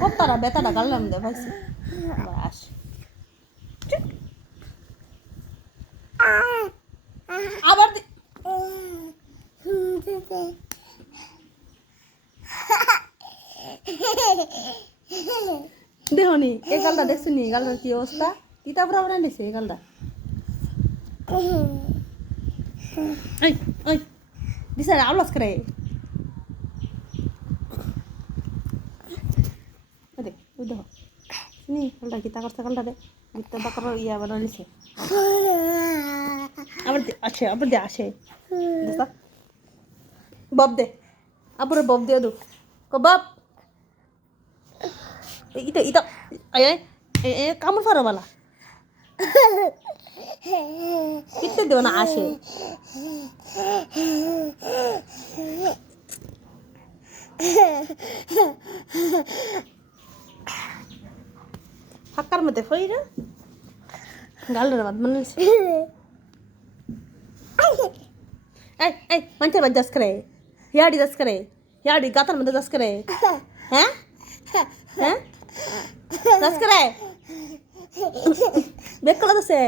কত্তারা বেতাটা গাললাম দে ভাইছি বাস আবার দেখনি এই গালটা দেখছুনি গালটার কি অবস্থা তিতা পুরা বানাই দিছে এই গালটা ওই ওই দিছে আওলাজ করে দেখ ওই দেখো নি গালটা কি তাকার গালটা দে গিটটা তাকার ইয়া বানাই দিছে আবার আছে আবার দে আসে দেখো বব দে আবুরে বব দিয়ে দু কো বব ইটা ইটা আয় এ কামড় ফারো বালা কিতে দেও না আসে ফাক্কার মধ্যে ফইরা গালের বাদ বানাইছে এই মানুষের বাদ দাস করে হিয়াড়ি দাস করে হিয়াড়ি গাতার মধ্যে দাস করে হ্যাঁ হ্যাঁ দাস করে বেক কলা দাসে